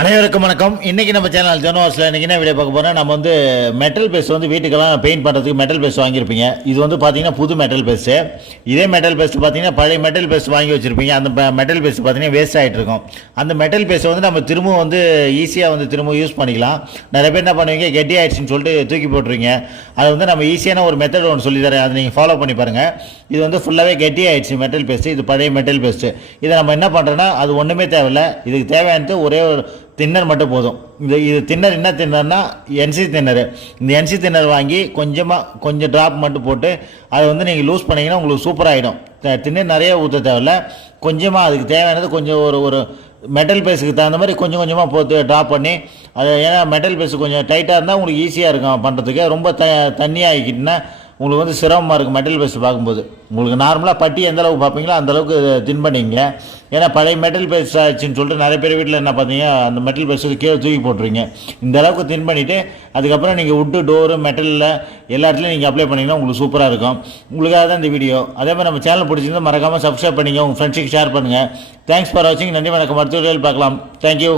அனைவருக்கும் வணக்கம். இன்றைக்கி நம்ம சேனல் ஜனவாஸில் இன்றைக்கி என்ன வீடியோ பார்க்க போகிறோம் நம்ம வந்து மெட்டல் பேஸ் வந்து வீட்டுக்கெல்லாம் பெயிண்ட் பண்ணுறதுக்கு மெட்டல் பேஸ்ட் வாங்கியிருப்பீங்க. இது வந்து பார்த்தீங்கன்னா புது மெட்டல் பேஸ்ட்டு இதே மெட்டல் பேஸ்ட் பார்த்தீங்கன்னா பழைய மெட்டல் பேஸ்ட் வாங்கி வச்சுருப்பீங்க. அந்த மெட்டல் பேஸ்ட் பார்த்தீங்கன்னா வேஸ்ட் ஆகிட்டு இருக்கும். அந்த மெட்டல் பேஸ்ட் வந்து நம்ம திரும்ப வந்து ஈஸியாக வந்து திரும்ப யூஸ் பண்ணிக்கலாம். நிறைய பேர் என்ன பண்ணுவீங்க? கெட்டி ஆயிடுச்சுன்னு சொல்லிட்டு தூக்கி போட்டுருவீங்க. அது வந்து நம்ம ஈஸியான ஒரு மெத்தட் ஒன்று சொல்லி தரேன். அதை நீங்கள் ஃபாலோ பண்ணி பாருங்கள் இது வந்து ஃபுல்லாகவே கெட்டி ஆயிடுச்சு மெட்டல் பேஸ்ட்டு இது பழைய மெட்டல் பேஸ்ட்டு இதை நம்ம என்ன பண்ணுறோன்னா அது ஒன்றுமே தேவையில்ல. இதுக்கு தேவையானது ஒரே ஒரு தின்னர் மட்டும் போதும். இது இது தின்னர் என்ன தின்னர்னா என்சி தின்னர். இந்த என்சி தின்னர் வாங்கி கொஞ்சமாக கொஞ்சம் ட்ராப் மட்டும் போட்டு அதை வந்து நீங்கள் லூஸ் பண்ணிங்கன்னா உங்களுக்கு சூப்பராகிடும் தின்னர் நிறைய ஊற்ற தேவையில்ல. கொஞ்சமாக அதுக்கு தேவையானது கொஞ்சம் ஒரு ஒரு மெட்டல் பேஸுக்கு தகுந்த மாதிரி கொஞ்சம் கொஞ்சமாக போட்டு ட்ராப் பண்ணி அது ஏன்னா மெட்டல் பேஸு கொஞ்சம் டைட்டாக இருந்தால் உங்களுக்கு ஈஸியாக இருக்கும் பண்ணுறதுக்கு ரொம்ப த தண்ணி ஆகிக்கிட்டுனா உங்களுக்கு வந்து சிரமமாக இருக்கும் மெட்டல் பேஸ்ட் பார்க்கும்போது. உங்களுக்கு நார்மலாக பட்டி எந்த அளவுக்கு பார்ப்பீங்களோ அந்தளவுக்கு தின் பண்ணிங்க ஏன்னா பழைய மெட்டல் பேஸ்ட் ஆச்சுன்னு சொல்லிட்டு நிறைய பேர் வீட்டில் என்ன பார்த்தீங்க அந்த மெட்டல் பேஸ்ட்டு கீழே தூக்கி போட்டுருங்க இந்த அளவுக்கு தின் பண்ணிவிட்டு அதுக்கப்புறம் நீங்கள் உட்டு டோரு மெட்டலில் எல்லா இடத்துலையும் நீங்கள் அப்ளை பண்ணிங்கன்னா உங்களுக்கு சூப்பராக இருக்கும். உங்களுக்காக தான் இந்த வீடியோ அதே மாதிரி நம்ம சேனல் பிடிச்சிருந்தா மறக்காமல் சப்ஸ்கிரைப் பண்ணிங்க உங்கள் ஃப்ரெண்ட்ஸுக்கு ஷேர் பண்ணுங்கள் தேங்க்ஸ் ஃபார் வாட்சிங் நன்றி வணக்கம். மருத்துவர்கள் பார்க்கலாம். தேங்க்யூ